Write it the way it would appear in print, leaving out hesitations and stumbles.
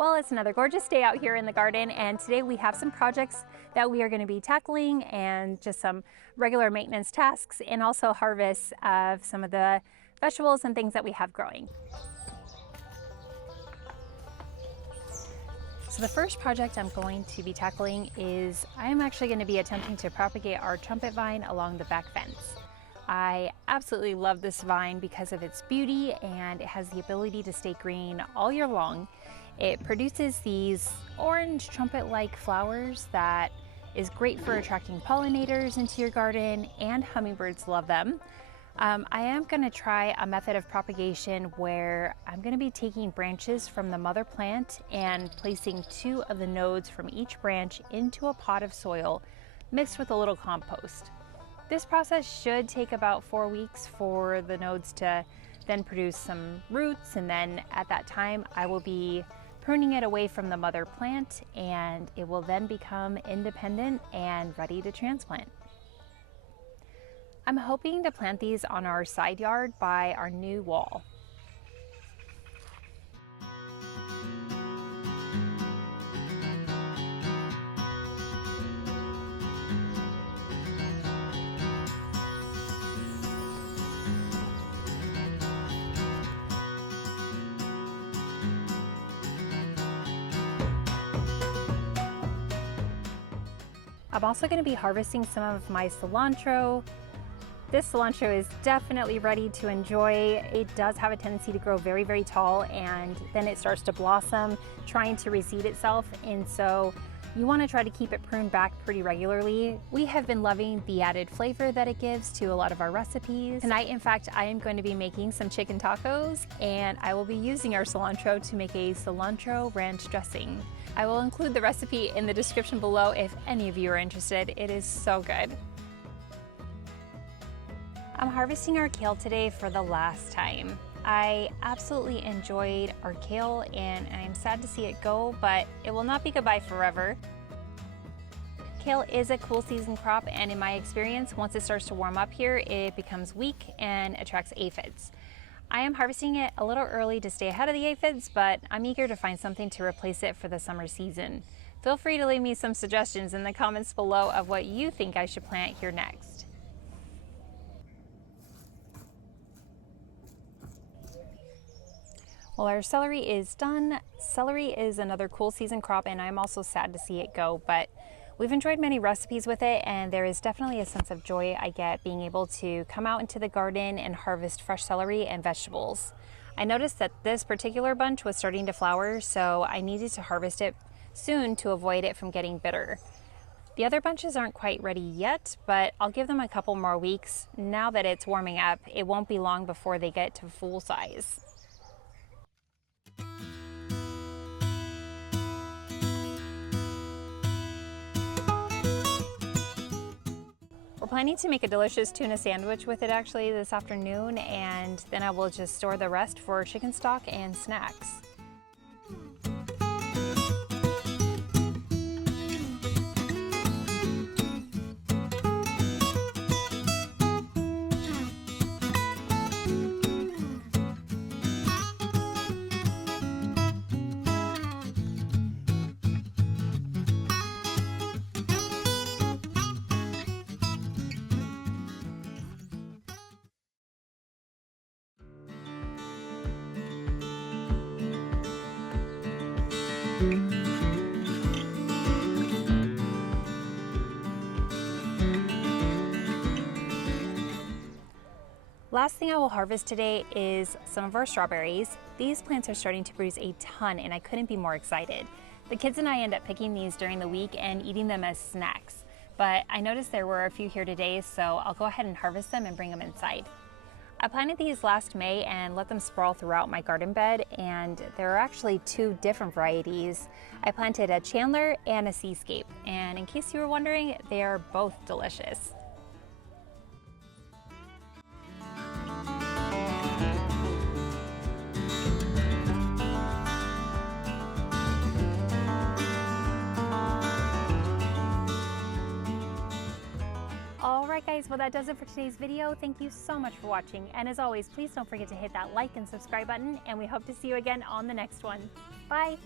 Well, it's another gorgeous day out here in the garden, and today we have some projects that we are going to be tackling and just some regular maintenance tasks and also harvests of some of the vegetables and things that we have growing. So the first project I'm going to be tackling is I'm actually going to be attempting to propagate our trumpet vine along the back fence. I absolutely love this vine because of its beauty, and it has the ability to stay green all year long. It produces these orange trumpet-like flowers that is great for attracting pollinators into your garden, and hummingbirds love them. I am going to try a method of propagation where I'm going to be taking branches from the mother plant and placing 2 of the nodes from each branch into a pot of soil mixed with a little compost. This process should take about 4 weeks for the nodes to then produce some roots, and then at that time I will be pruning it away from the mother plant, and it will then become independent and ready to transplant. I'm hoping to plant these on our side yard by our new wall. I'm also going to be harvesting some of my cilantro. This cilantro is definitely ready to enjoy. It does have a tendency to grow very, very tall, and then it starts to blossom, trying to reseed itself. And so you want to try to keep it pruned back pretty regularly. We have been loving the added flavor that it gives to a lot of our recipes. Tonight, in fact, I am going to be making some chicken tacos, and I will be using our cilantro to make a cilantro ranch dressing. I will include the recipe in the description below if any of you are interested. It is so good. I'm harvesting our kale today for the last time. I absolutely enjoyed our kale, and I'm sad to see it go, but it will not be goodbye forever. Kale is a cool season crop, and in my experience, once it starts to warm up here, it becomes weak and attracts aphids. I am harvesting it a little early to stay ahead of the aphids, but I'm eager to find something to replace it for the summer season. Feel free to leave me some suggestions in the comments below of what you think I should plant here next. Well, our celery is done. Celery is another cool season crop, and I'm also sad to see it go, but we've enjoyed many recipes with it, and there is definitely a sense of joy I get being able to come out into the garden and harvest fresh celery and vegetables. I noticed that this particular bunch was starting to flower, so I needed to harvest it soon to avoid it from getting bitter. The other bunches aren't quite ready yet, but I'll give them a couple more weeks. Now that it's warming up, it won't be long before they get to full size. We're planning to make a delicious tuna sandwich with it actually this afternoon, and then I will just store the rest for chicken stock and snacks. Last thing I will harvest today is some of our strawberries. These plants are starting to produce a ton, and I couldn't be more excited. The kids and I end up picking these during the week and eating them as snacks, but I noticed there were a few here today, so I'll go ahead and harvest them and bring them inside. I planted these last May and let them sprawl throughout my garden bed, and there are actually 2 different varieties. I planted a Chandler and a Seascape, and in case you were wondering, they are both delicious. Alright guys, well that does it for today's video. Thank you so much for watching, and as always, please don't forget to hit that like and subscribe button, and we hope to see you again on the next one. Bye!